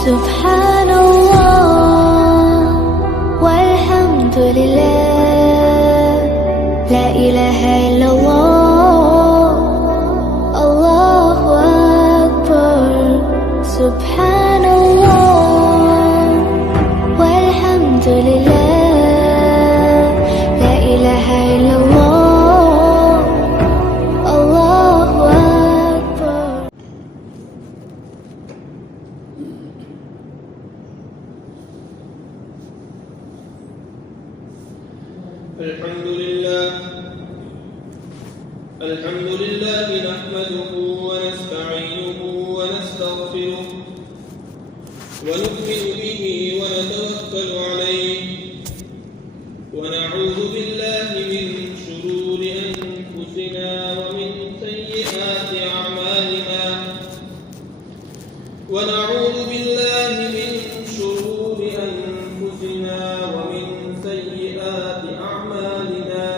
سبحان الله والحمد لله لا إله إلا الله الله أكبر سبحان الله والحمد لله لا إله إلا الله الله أكبر. الحمد لله نحمده ونستعينه ونستغفره ونؤمن به ونتوكل عليه ونعوذ بالله من شرور أنفسنا ومن سيئات أعمالنا ونعوذ بالله من شرور أنفسنا ومن سيئات أعمالنا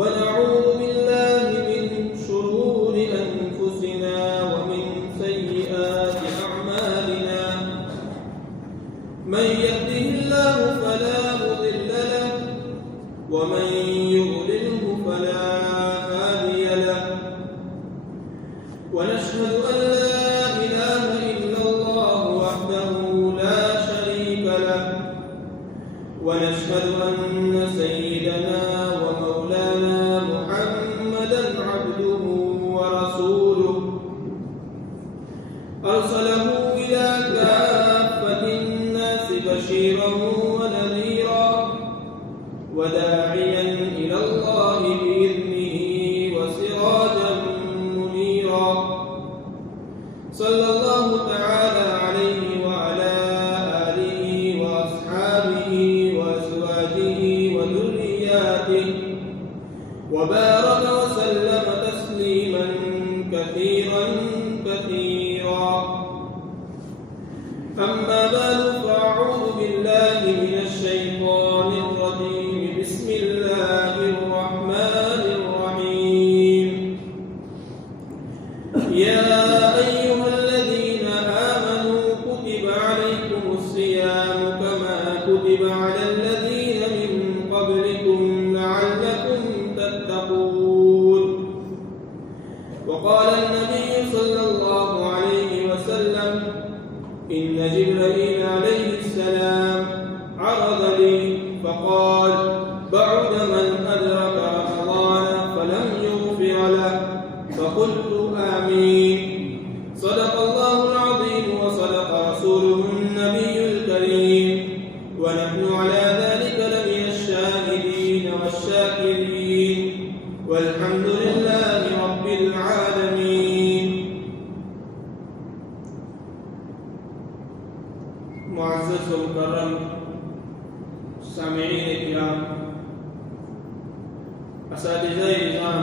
ونعوذ بالله من شرور أنفسنا ومن سيئات أعمالنا من يهده الله فلا مضل له ومن يضلله فلا هادي له ونشهد أن لا إله إلا الله وحده لا شريك له ونشهد أن سيدنا ومولانا محمدا عبده ورسوله أرسله إلى كافة الناس بشيرا ونذيرا وداعيا إلى الله بإذنه وسراجا منيرا صلى الله تعالى عليه وعلى آله وأصحابه وأزواجه وذرياته وبارك وسلم تسليما كثيرا كثيرا أما بعد فأعوذ بالله من الشيطان الرجيم بسم الله الرحمن الرحيم يا أيها الذين آمنوا كتب عليكم الصيام كما كتب على الذين من قبلكم لعلكم تتقون وقال النبي صلى الله عليه وسلم إن جبريل عليه السلام عرض لي فقال بعد من أدرك رمضان فلم يغفر له فقلت آمين صدق الله العظيم وصدق رسوله النبي الكريم ونحن على ذلك لمن الشاهدين والشاكرين والحمد لله رب العالمين. معزز ومكرم سامعين الكرام اساتذه نظام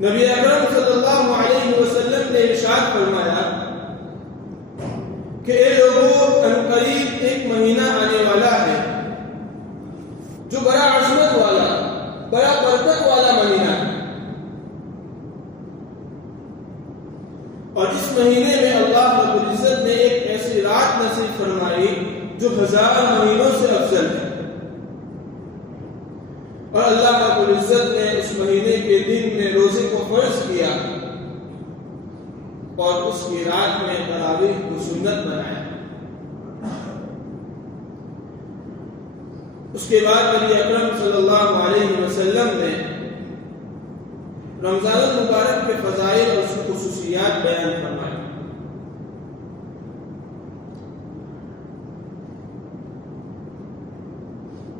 نبی اکرم صلی اللہ علیہ وسلم نے ارشاد فرمایا کہ اے لوگوں، عنقریب ایک مہینہ آنے والا ہے جو بڑا عظمت والا، بڑا برکت والا مہینہ ہے، اور اس مہینے میں اللہ رب العزت نے ایک ایسی رات نصیب فرمائی جو 1000 مہینوں سے افضل ہے، اور اللہ رب العزت نے اس مہینے کے دن میں روزے کو فرض کیا اور اس کی رات میں تراویح کو سنت بنایا۔ اس کے بعد نبی اکرم صلی اللہ علیہ وسلم نے رمضان المبارک کے فضائل اور اس کی خصوصیات بیان فرمائی۔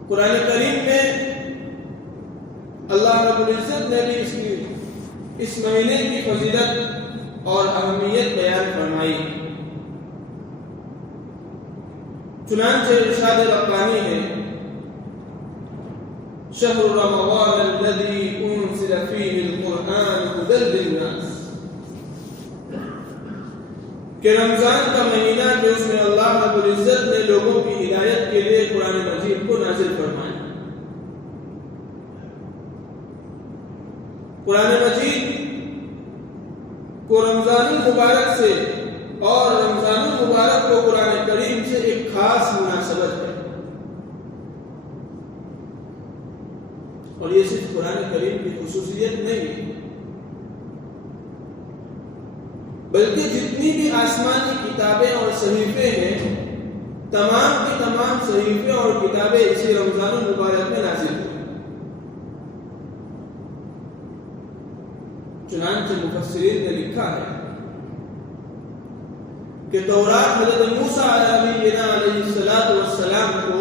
قرآن کریم میں اللہ رب العزت نے بھی اس مہینے کی فضیلت اور اہمیت بیان فرمائی۔ چنانچہ ارشاد ربانی ہے، شہر رمضان الذی انزل فیہ القرآن ھدی للناس، کہ رمضان کا مہینہ کہ اس میں اللہ رب العزت نے لوگوں کی ہدایت کے لیے قرآن مجید کو نازل فرمایا۔ قرآن مجید کو رمضان المبارک سے اور رمضان المبارک کو قرآن کریم سے ایک خاص مناسبت ہے، اور یہ صرف قرآن کریم کی خصوصیت نہیں ہے، بلکہ جتنی بھی آسمانی کتابیں اور صحیفے ہیں، تمام کی تمام صحیفے اور کتابیں اسی رمضان المبارک میں نازل ہوئی۔ چنانچہ مفسرین نے لکھا ہے کہ تورات حضرت موسیٰ علیہ السلام کو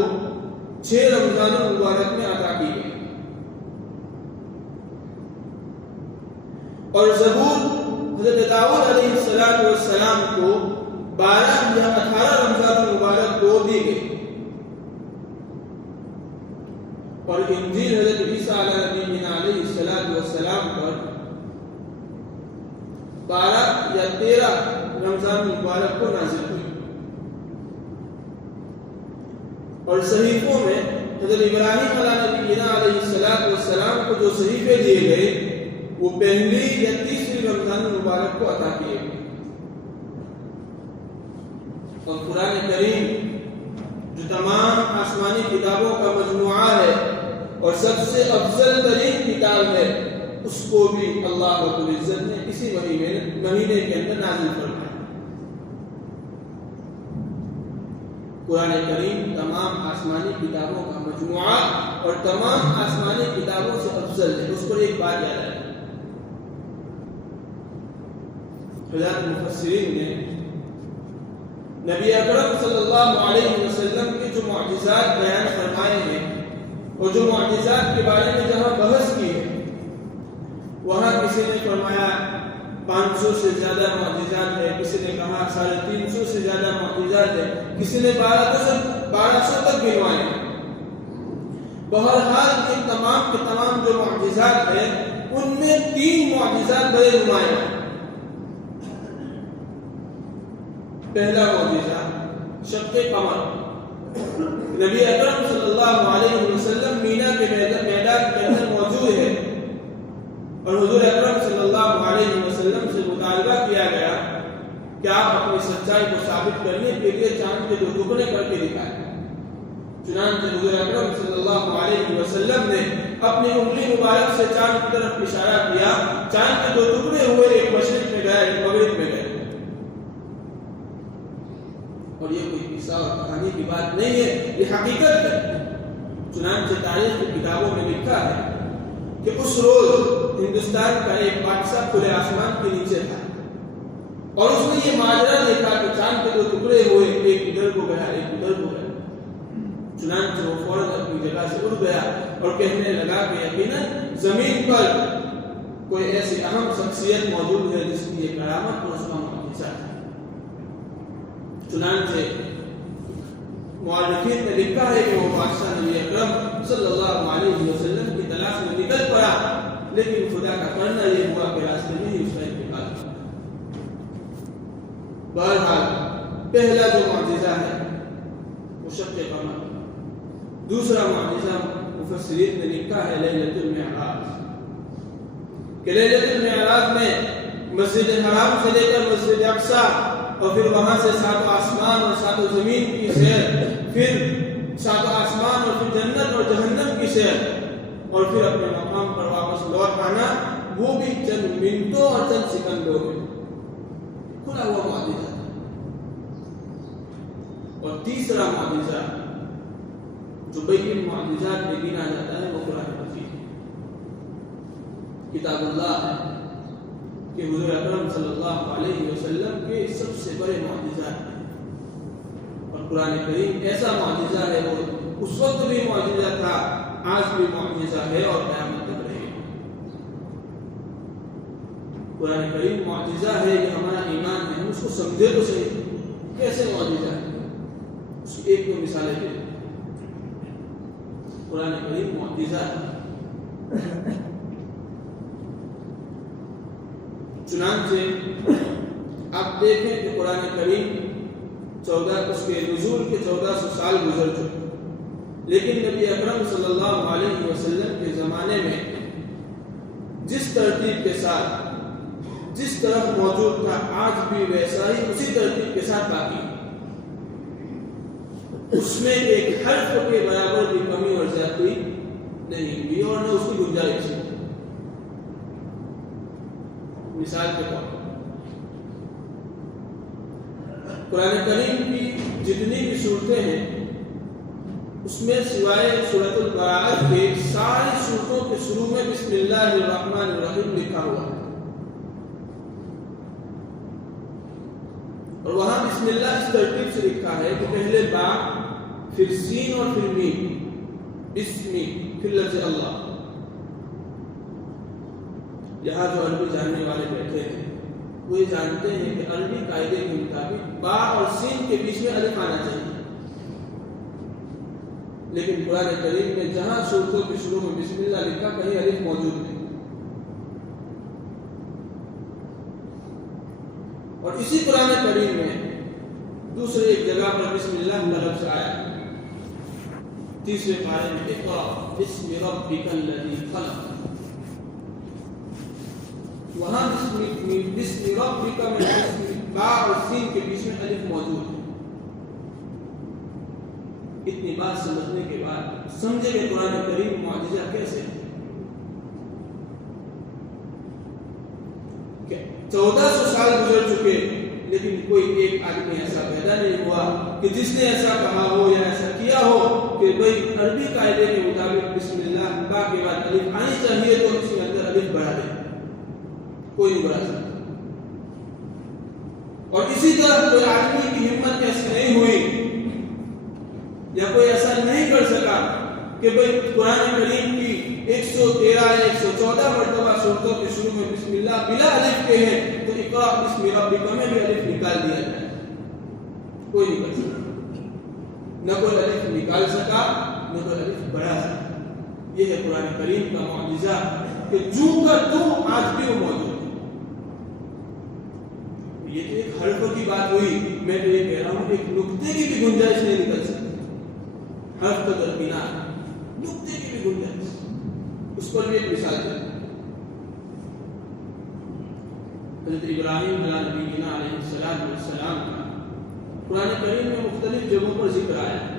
6 رمضان المبارک میں عطا کی گئی، اور زبور حضرت داؤد علیہ السلام کو 12 یا 18 رمضان المبارک کو دی گئی، اور انجیل حضرت عیسیٰ علیہ السلام پر 12 یا 13 رمضان مبارک کو نازل ہوئی، اور صحیفوں میں حضرت ابراہیم علیہ السلام کو جو صحیفے دیے گئے وہ پہلی یا تیسری رمضان مبارک کو عطا کیے گئے، اور قرآن کریم جو تمام آسمانی کتابوں کا مجموعہ ہے اور سب سے افضل ترین کتاب ہے، اس کو بھی اللہ رب العزت نے اسی مہینے کے اندر نازل فرمایا۔ قرآن کریم تمام آسمانی کتابوں کا مجموعہ اور تمام آسمانی کتابوں سے افضل ہے، اس پر ایک بات یاد ہے۔ حضرات مفسرین نے نبی اکرم صلی اللہ علیہ وسلم کے جو معجزات بیان فرمائے ہیں اور جو معجزات کے بارے میں جہاں بحث کی ہے، وہاں کسی نے فرمایا 500 سے زیادہ معجزات ہے، کسی نے کہا 350 سے زیادہ معجزات ہے، کسی نے 1200 تک گنوائے۔ بہرحال ان تمام کے تمام جو معجزات ہیں ان میں 3 معجزات بڑے نمایاں ہیں۔ پہلا معجزہ شق قمر، نبی اکرم صلی اللہ علیہ وسلم مینا کے میدان کے اندر موجود ہے، اور حضور اکرم صلی اللہ علیہ وسلم سے مطالبہ کیا گیا کہ آپ اپنی سچائی کو ثابت کرنے کے لیے چاند کے 2 ٹکڑے کر کے دکھائیں۔ چنانچہ حضور اکرم صلی اللہ علیہ وسلم نے اپنی انگلی مبارک سے چاند کی طرف اشارہ کیا، چاند کے 2 ٹکڑے ہوئے، ایک مشرق میں گیا، ایک مغرب میں گئے، اور یہ کوئی قصہ اور کہانی کی بات نہیں ہے، یہ حقیقت ہے۔ چنانچہ تاریخ کی کتابوں میں لکھا ہے کہ اس روز ہندوستان کا ایک بادشاہ کھلے آسمان کے نیچے تھا، اور اس نے یہ ماجرا دیکھا کہ چاند کے 2 ٹکڑے ہوئے، ایک ادھر کو گیا، ایک ادھر کو گیا۔ چنانچہ وہ فوراً اپنی جگہ سے اٹھ گیا اور کہنے لگا کہ یقیناً زمین پر کوئی ایسی اہم شخصیت موجود ہے جس کی یہ کرامت اور اس کا معجزہ ہے۔ چنانچہ مؤرخین نے لکھا ہے کہ وہ بادشاہ نبی اکرم صلی اللہ علیہ وسلم کی تلاش میں نکل پڑا، لیکن خدا کا کرنا یہ ہوا کہ راستے میں ہی اس کا انتقال ہوا۔ بہرحال پہلا جو معجزہ ہے وہ شق قمر، دوسرا معجزہ مفسرین نے لکھا ہے لیلۃ المعراج، کہ لیلۃ المعراج میں مسجد حرام سے لے کر مسجد اقصی اور پھر وہاں سے ساتوں آسمان اور ساتوں زمین کی سیر، پھر ساتوں آسمان اور پھر جنت اور جہنم کی سیر، اور پھر اپنے مقام پر واپس لوٹ آنا، وہ بھی چند منٹوں اور چند سیکنڈوں میں، کھلا ہوا معجزہ تھا۔ اور تیسرا معجزہ جو بین معجزات میں گنا جاتا ہے وہ قرآن مجید کتاب اللہ ہے، کہ حضور اکرم صلی اللہ علیہ وسلم کے سب سے بڑے معجزات ہیں۔ اور قرآن کریم ایسا معجزہ ہے، وہ اس وقت بھی معجزہ تھا، آج بھی معجزہ ہے اور قیامت تک رہے گا۔ قرآن کریم معجزہ ہے، یہ ہمارا ایمان ہے، ہم اس کو سمجھے تو صحیح کیسے معجزہ ہے۔ اس کی ایک دو مثالیں دیں۔ قرآن کریم معجزہ ہے، چنانچہ آپ دیکھیں کہ قرآن کریم اس کے نزول کے 1400 سال گزر چکے، لیکن نبی اکرم صلی اللہ علیہ وسلم کے زمانے میں جس ترتیب کے ساتھ جس طرف موجود تھا، آج بھی ویسا ہی اسی ترتیب کے ساتھ باقی، اس میں ایک حرف کے برابر بھی کمی اور زیادتی نہیں ہوئی اور نہ اس کی گنجائش۔ مثال کے طور پر قرآن کریم کی جتنی بھی صورتیں ہیں، اس میں سوائے سورۃ البراءۃ کے ساری صورتوں کے شروع میں بسم اللہ الرحمن الرحیم لکھا ہوا ہے، اور وہاں بسم اللہ اس ترتیب سے لکھا ہے کہ پہلے با، پھر سین اور پھر میم، بسمی، پھر لفظ اللہ۔ یہاں جو عربی جاننے والے بیٹھے ہیں وہ یہ جانتے ہیں کہ عربی قاعدے کے مطابق با اور سین کے بیچ میں الف آنا چاہیے، لیکن قرآن کریم میں جہاں صورتوں کے شروع میں بسم اللہ لکھا، کہیں الف موجود نہیں۔ اور اسی قرآن کریم میں دوسرے ایک جگہ پر بسم اللہ کا لفظ آیا، تیسرے پارے میں اقرأ بسم ربک الذی خلق، وہاں بسم ربک میں با اور سین کے بیچ میں الف موجود ہے۔ اتنی بات سمجھنے کے بعد سمجھے کہ قرآن کریم معجزہ کیسے ہے۔ 1400 سال گزر چکے، لیکن کوئی ایک آدمی ایسا پیدا نہیں ہوا کہ جس نے ایسا کہا ہو یا ایسا کیا ہو کہ بھائی عربی قاعدے کے مطابق بسم اللہ با کے بعد الف آنی چاہیے تو اس کے اندر الف بڑھا دے، کوئی نہیں بڑھا سکتا۔ اور اسی طرح کوئی آدمی کی ہمت ایسی نہیں ہوئی یا کوئی ایسا نہیں کر سکا کہ بھائی قرآن کریم کی 113 یا 114 مرتبہ صورتوں کے شروع میں بسم اللہ بلا الف کے ہیں تو اقرأ بسم ربک میں بھی الف نکال دیا جائے، کوئی نہیں کر سکا، نہ کوئی الف نکال سکا نہ کوئی الف بڑھا سکا۔ یہ ہے قرآن کریم کا معجزہ کہ جو کا تو آج بھی وہ موجود ہے۔ یہ تو ایک حرف کی بات ہوئی، میں تو یہ کہہ رہا ہوں ایک نقطے کی بھی گنجائش نہیں نکل سکتی، حرف تو درمیان نقطے کی بھی گنجائش۔ اس پر بھی ایک مثال ہے، حضرت ابراہیم علیہ نبینا علیہ السلام کا قرآن کریم میں مختلف جگہوں پر ذکر آیا ہے،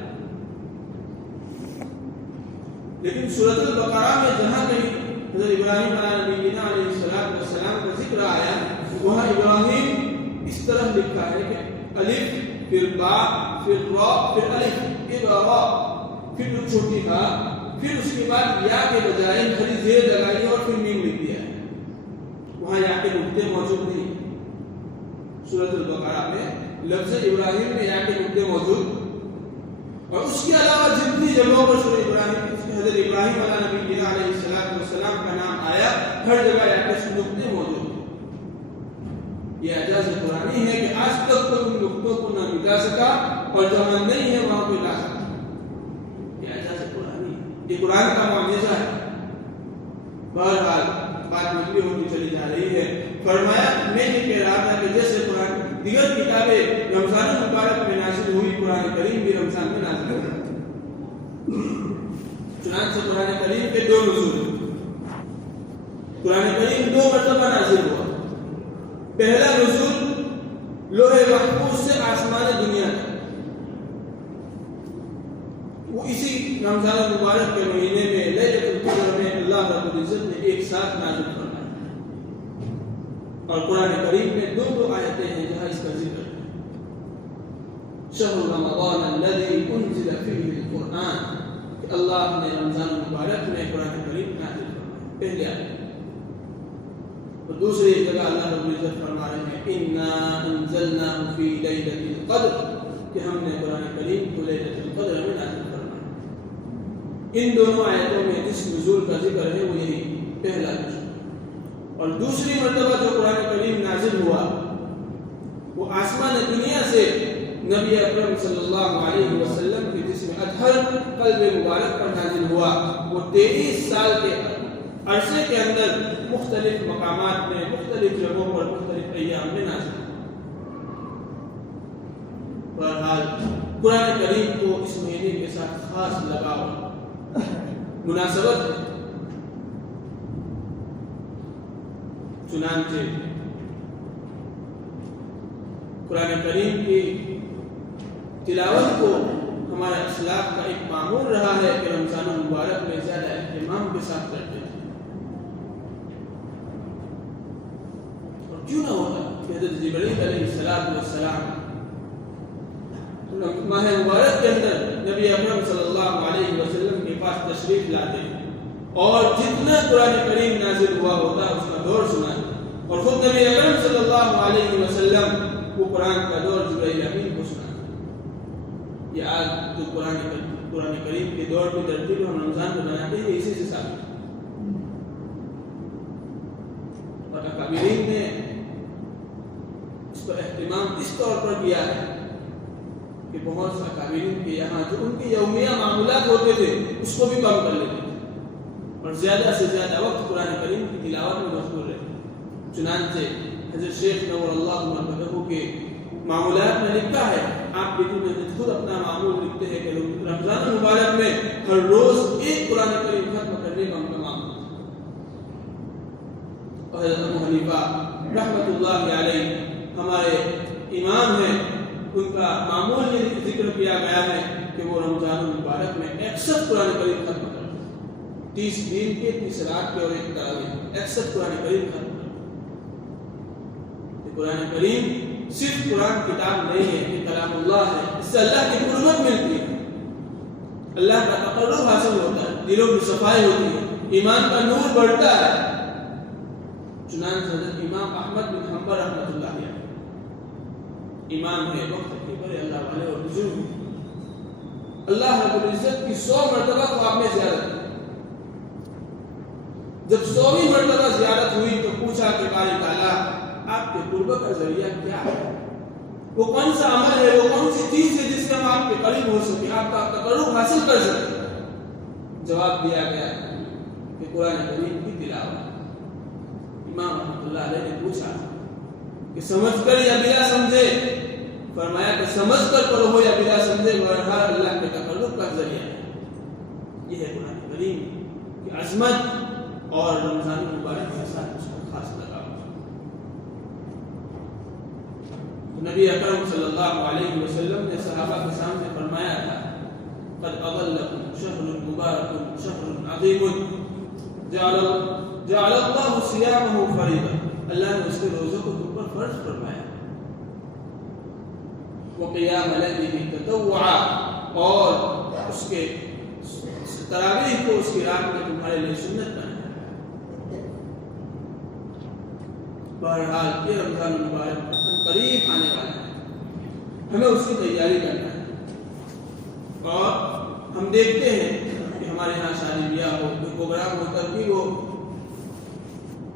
لیکن سورۃ البقرہ میں جہاں کہیں حضرت ابراہیم علیہ نبینا علیہ السلام کا ذکر آیا، وہاں ابراہیم اس طرح لکھا ہے کہ الف، پھر با، پھر را، پھر الف، ابرا، پھر چھوٹی ہا، پھر اس کے بعد یا کے بجائے کھڑی زیر لگائی اور پھر میم لکھ دیا ہے۔ وہاں یا کے نقطے موجود نہیں، سورۃ البقرہ میں لفظ ابراہیم میں یا کے نقطے موجود، اور اس کے علاوہ جتنی جگہوں پر سورۃ ابراہیم حضرت ابراہیم علیہ نبی علیہ السلام کا نام آیا، ہر جگہ یا کے نقطے موجود ہیں۔ یہ اعجاز قرآنی ہے کہ آج تک تو ان نقطوں کو نہ مٹا سکا اور جہاں نہیں ہے وہاں کوئی لا سکا۔ یہ اعجاز قرآنی، یہ قرآن کا معجزہ ہے۔ بہرحال بات لمبی ہوتی چلی جا رہی ہے. فرمایا میں یہ کہہ رہا تھا کہ جیسے قرآن دیگر کتابیں رمضان المبارک میں نازل ہوئی, قرآن کریم بھی رمضان میں نازل ہوا. چنانچہ قرآن کریم کے دو نزول, قرآن کریم 2 مرتبہ نازل ہوا. پہلا نزول لوح محفوظ سے آسمان دنیا تک, وہ اسی رمضان المبارک کے مہینے میں لیلۃ القدر میں اللہ رب العزت نے ایک ساتھ نازل فرمایا. اور قرآن کریم میں 2 آیتیں ہیں جہاں اس کا ذکر ہے. شہر رمضان الذی انزل فیہ القرآن, کہ اللہ نے رمضان المبارک میں قرآن کریم نازل فرمایا, پہلی آیت. اور دوسری جگہ اللہ رب العزت فرما رہے ہیں انا انزلناہ فی لیلۃ القدر, کہ ہم نے قرآن کریم کو لیلۃ القدر میں نازل فرمایا. ان دونوں آیتوں میں جس نزول کا ذکر ہے وہ یہی پہلا نزول. اور دوسری مرتبہ جو قرآن کریم نازل ہوا وہ آسمان دنیا سے نبی اکرم صلی اللہ علیہ وسلم کے جسم اطہر قلب مبارک پر نازل ہوا. وہ 23 سال کے عرصے کے اندر مختلف مقامات میں, مختلف جگہوں پر, مختلف ایام میں نازل ہوا. بہرحال قرآن کریم کو اس مہینے کے ساتھ خاص لگاؤ, مناسبت ہے. چنانچہ قرآن کریم کی تلاوت کو ہمارے اسلاف کا ایک معمول رہا ہے کہ رمضان المبارک میں زیادہ اہتمام کے ساتھ کرتے ہیں. اور کیوں نہ ہوتا کہ حضرت جبرائیل علیہ السلام ماہ مبارک کے اندر نبی اکرم صلی اللہ علیہ وسلم کے پاس تشریف لاتے ہیں اور جتنا قرآن کریم نازل ہوا ہوتا ہے اس کا دور سنا, اور خود نبی اکرم صلی اللہ علیہ وسلم وہ قرآن کا دور جبرائیل امین کو سنا. یہ آج جو قرآن کریم کے دور کی ترتیب ہم رمضان کو بناتے ہیں اسی سے ثابت. اور اکابرین نے اس پر اہتمام اس طور پر کیا ہے کہ بہت سے اکابرین کے یہاں جو ان کے یومیہ معمولات ہوتے تھے اس کو بھی کم کر لیتے تھے اور زیادہ سے زیادہ وقت قرآن کریم کی تلاوت میں مشغول رہتے. چنانچہ حضرت شیخ نور اللہ مرکزہ کے معمولات میں لکھا ہے, آپ دیکھیں خود اپنا معمول لکھتے ہیں کہ رمضان المبارک میں ہر روز ایک قرآن کریم ختم کرنے کا ان کا معمول. اور حضرت ابو حنیفہ رحمۃ اللہ علیہ ہمارے امام ہیں, ان کا معمول یہ ذکر کیا گیا ہے کہ وہ رمضان المبارک میں 61 قرآن کریم ختم کرتے ہیں. 30 دن کے 30 رات کے اور ایک تراویح 61 قرآن کریم ختم کرتے ہیں. قرآن کریم صرف قرآن کتاب نہیں ہے, یہ کلام اللہ ہے. اس سے اللہ کی قربت ملتی ہے, اللہ کا تقرب حاصل ہوتا ہے, دلوں کی صفائی ہوتی ہے, ایمان کا نور بڑھتا ہے. چنانچہ حضرت امام احمد بن حنبل رحمۃ اللہ علیہ امام ہے وقت کے بڑے اللہ والے اور بزرگ, اللہ رب العزت کی 100 مرتبہ خواب میں زیارت کی. جب 100ویں مرتبہ زیارت ہوئی تو پوچھا کہ باری تعالیٰ آپ کے قربت کا ذریعہ کیا ہے, وہ کون سا عمل ہے, وہ کون سی چیز ہے جس سے ہم آپ کے قریب ہو سکے, آپ کا تقرب حاصل کر سکے. جواب دیا گیا کہ قرآن کریم کی تلاوت. امام رحمۃ اللہ علیہ نے پوچھا کہ سمجھ کر یا بلا سمجھے, فرمایا کہ سمجھ کر پڑھو یا بلا سمجھے, بہرحال اللہ کے تقرب کا ذریعہ ہے. یہ ہے قرآن کریم کی عظمت اور رمضان المبارک کے ساتھ اس کا خاص لگاؤ. نبی اکرم صلی اللہ علیہ وسلم نے صحابہ کے سامنے فرمایا تھا قد اضلکم شہر مبارک شہر عظیم جعل اللہ صیامہ فریضہ, اللہ نے اس کے روزوں کو تم پر فرض فرمایا. وقیام لیلہ تطوعا, اور اس کے تراویح کو اس کی رات میں تمہارے لیے سنت بنایا. بہرحال یہ رمضان المبارک قریب آنے والا ہے, ہمیں اس کی تیاری کرنا ہے. اور ہم دیکھتے ہیں کہ ہمارے یہاں شادی بیاہ ہو, کوئی پروگرام ہو, تب بھی وہ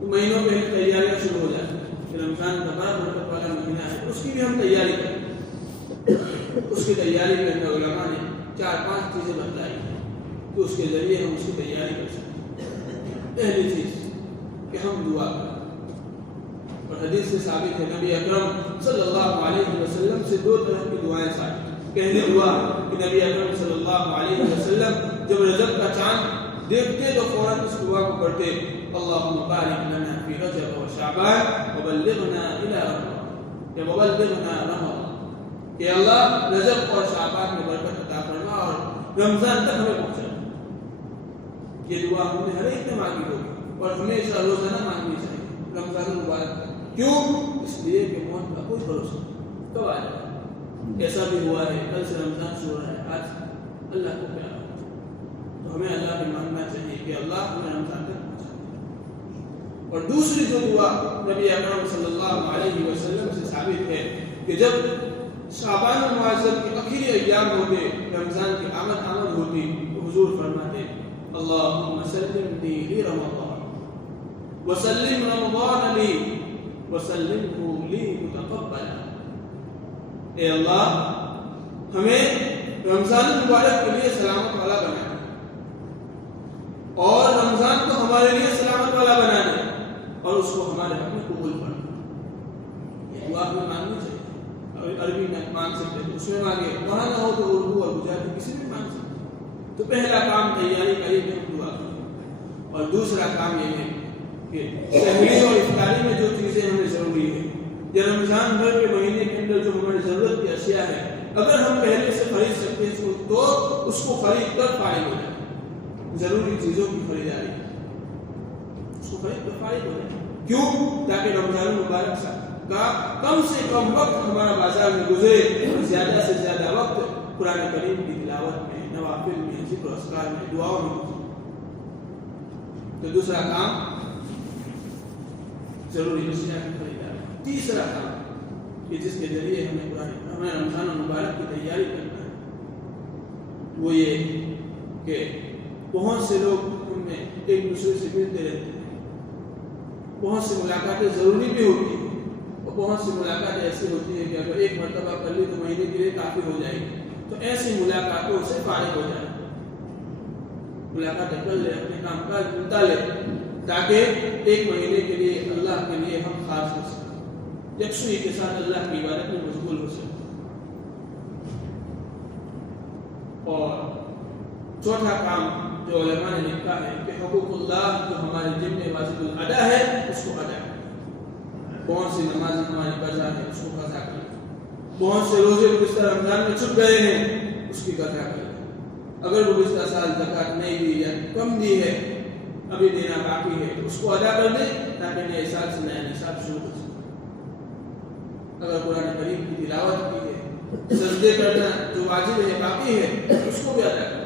مہینوں پہ تیاریاں شروع ہو جاتی ہیں کہ رمضان کا بڑا برکت والا مہینہ ہے, اس کی بھی ہم تیاری کریں. اس کی تیاری کرنے علماء نے 4-5 چیزیں بتلائی کہ اس کے ذریعے ہم اس کی تیاری کر سکیں. پہلی چیز کہ ہم دعا کریں. اور حدیث سے ثابت ہے نبی اکرم صلی اللہ علیہ وسلم سے 2 طرح کی دعائیں ثابت. پہلی دعا کہ نبی اکرم صلی اللہ علیہ وسلم جب رجب کا چاند دیکھتے تو فوراً اس دعا کو پڑھتے اللہم بارک لنا فی رجب و شعبان وبلغنا الی رمضان یا وبلغنا رمضان کہ اللہ رجب اور شعبان میں برکت عطا فرما اور رمضان تک ہمیں پہنچا. یہ دعا ہم نے ہر ایک نے مانگی ہوگی اور ہمیشہ روزانہ مانگنی چاہیے رمضان المبارک. کیوں؟ اس لیے کہ موت کا کوئی بھروسہ کب آ جائے. ایسا بھی ہوا ہے کل سے رمضان شروع ہے, آج اللہ کو پیارا تو ہمیں اللہ سے مانگنا چاہیے کہ اللہ ہمیں رمضان تک پہنچا. اور دوسری جو دعا نبی اکرم صلی اللہ علیہ وسلم سے ثابت ہے کہ جب شعبان المعظم کے آخری ایام ہوتے, رمضان کی آمد ہوتی تو حضور فرماتے اللہم سلمنی لی رمضان وسلم رمضان لی وسلمہ لی متقبلا. اے اللہ ہمیں رمضان المبارک کے لیے سلامت والا بنا دے اور رمضان کو ہمارے لیے سلامت والا بنا دے اور اس کو ہمارے حق میں قبول فرما. یہ دعا ہمیں مانگنی چاہیے. عربی نہ مانگ سکتے تو اس میں مانگے, وہاں نہ ہو تو اردو اور گجراتی کسی میں مانگ سکتے. تو پہلا کام تیاری کریے کہ ہم دعا کریں. اور دوسرا کام یہ ہے کہ سحری اور افطاری میں جو چیزیں ہمیں ضروری ہے یا رمضان بھر کے مہینے کے اندر جو ہماری ضرورت کی اشیاء ہے اگر ہم پہلے سے خرید سکتے ہیں تو اس کو خرید کر فارغ ہو جائے. ضروری چیزوں کی خریداری اس کو خرید کر فارغ ہو جائے. کیوں؟ تاکہ رمضان المبارک کا کم سے کم وقت ہمارا بازار میں گزرے اور زیادہ سے زیادہ وقت قرآن کریم کی تلاوت میں, نوافل میں, ذکر و اذکار میں, دعاؤں میں گزرے. تو دوسرا کام ضروری اشیاء کی خریداری. تیسرا کام کہ جس کے ذریعے ہمیں رمضان المبارک کی تیاری کرنا ہے وہ یہ کہ بہت سے لوگ ہم میں ایک دوسرے سے ملتے رہتے ہیں. بہت سی ملاقاتیں ضروری بھی ہوتی ہیں اور بہت سی ملاقاتیں ایسی ہوتی ہیں کہ اگر ایک مرتبہ کر لی تو مہینے کے لیے کافی ہو جائے گی. تو ایسی ملاقاتوں سے فارغ ہو جائے, ملاقاتیں کر لے, اپنے کام کاج نمٹا لے تاکہ ایک مہینے کے لیے اللہ کے لیے ہم خاص ہو سکیں, یکسوئی کے ساتھ اللہ کی عبادت میں مشغول ہو سکیں. اور چوتھا کام جو علماء نے لکھا ہے کہ حقوق اللہ جو ہمارے ذمہ واجب الادا ہے اس کو ادا کریں. کون سی نماز ہماری قضا ہے اس کو قضا کریں. بہت سے روزے گزشتہ رمضان میں چھپ گئے ہیں اس کی قضا کریں. اگر گزشتہ سال زکات نہیں دی یا کم دی ہے ابھی دینا باقی ہے تو اس کو ادا کر دیں تاکہ نئے سال سے نیا نصاب شروع ہو سکے. اگر قرآن کریم کی تلاوت کی ہے, سجدے کرنا جو واجب ہے باقی ہے اس کو بھی ادا کریں.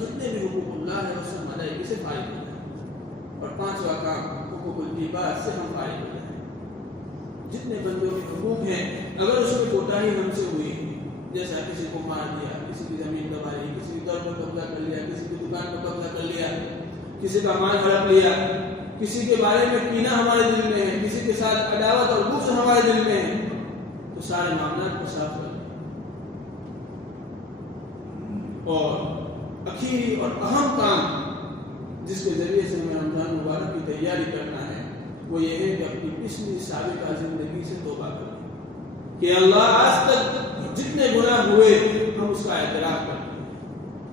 جتنے بھی حقوق اللہ ہے اس ہم ادائیگی سے فارغ ہو جائیں. اور پانچواں کام حقوق العباد سے ہم فارغ ہو جائیں. جتنے بندوں کے حقوق ہیں اگر اس میں کوتاہی ہم سے ہوئی جیسا کسی کو مار دیا, کسی کی زمین دبا لی, کسی کی در پر قبضہ کر لیا, کسی کی دکان پر قبضہ کر لیا, کسی کا مال ہڑپ لیا, کسی کے بارے میں کینہ ہمارے دل میں ہے, کسی کے ساتھ عداوت اور بغض ہمارے دل میں ہے, تو سارے معاملات کو صاف کر دیں. اور اخیری اور اہم کام جس کے ذریعے سے ہمیں رمضان مبارک کی تیاری کرنا ہے وہ یہ ہے کہ اپنی پچھلی سابقہ زندگی سے توبہ کریں کہ اللہ آج تک جتنے گناہ ہوئے ہم اس کا اعتراف کریں.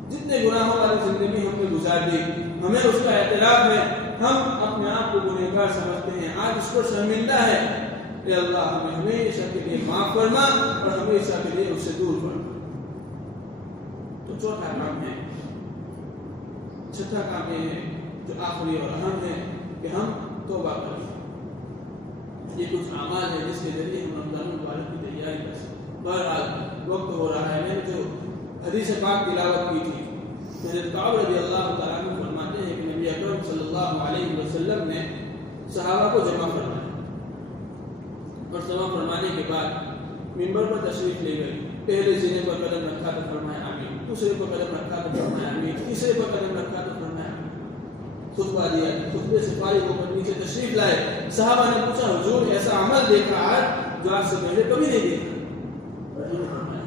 جتنے گناہوں والی زندگی ہم نے گزار دی ہمیں اس کا اعتراف ہے. ہم اپنے آپ کو گنہگار سمجھتے ہیں, آج اس پر شرمندہ ہے. اے اللہ ہمیں ہمیشہ کے لیے معاف فرما اور ہمیشہ کے لیے اس سے دور فرما. تو چوتھا کام ہے. چھٹا کام یہ ہے جو آخری اور اہم ہے کہ ہم توبہ کریں. یہ کچھ اعمال ہے جس کے ذریعے ہم رمضان المبارک کی تیاری کر سکتے ہیں. بہرحال وقت ہو رہا ہے. میں نے جو حدیث پاک تلاوت کی تھی حضرت کعب رضی اللہ تعالیٰ عنہ فرماتے ہیں کہ نبی اکرم صلی اللہ علیہ وسلم نے صحابہ کو جمع فرمایا اور جمع فرمانے کے بعد منبر پر تشریف لے گئے. پہلے سینے پر قدم رکھا تو فرمایا آمین, دوسرے پر قدم رکھا تو فرمایا آمین, تیسرے پر قدم رکھا تو فرمایا آمین. خطبہ دیا, خطبے سے فارغ ہو کر نیچے تشریف لائے. صحابہ نے پوچھا حضور ایسا عمل دیکھا آج جو آپ سے پہلے کبھی نہیں دیکھا؟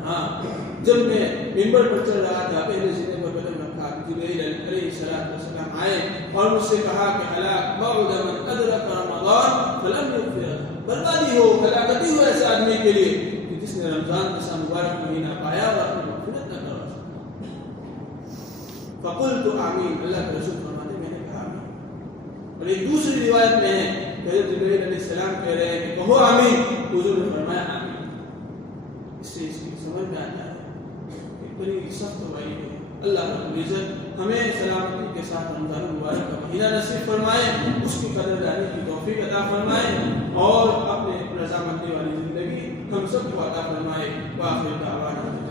ہاں, جب میں منبر پر چل رہا تھا پہلے سینے پر قدم رکھا, جبرائیل علیہ السلام آئے اور مجھ سے کہا کہ ہلاک بعد من ادرک رمضان فلم یغفر، بربادی ہو، ہلاکتی ہو ایسے آدمی کے لیے کہ جس نے رمضان جیسا مبارک مہینہ پایا اور اپنی مغفرت نہ کرا سکا۔ فقلت آمین، اللہ کے رسول فرماتے میں نے کہا آمین۔ اور ایک دوسری روایت میں ہے کہ حضرت جبرائیل علیہ السلام کہہ رہے ہیں کہ کہو آمین، حضور نے فرمایا آمین۔ اس سے اس کی سمجھ میں آتا ہے کہ بڑی سخت وعید ہے۔ اللہ رب العزت ہمیں سلامتی کے ساتھ رمضان المبارک کا مہینہ نصیب فرمائے، اس کی قدر دانی کی توفیق عطا فرمائے اور اپنے رضامندی والی زندگی ہم سب کو عطا فرمائے۔ وآخر دعوانا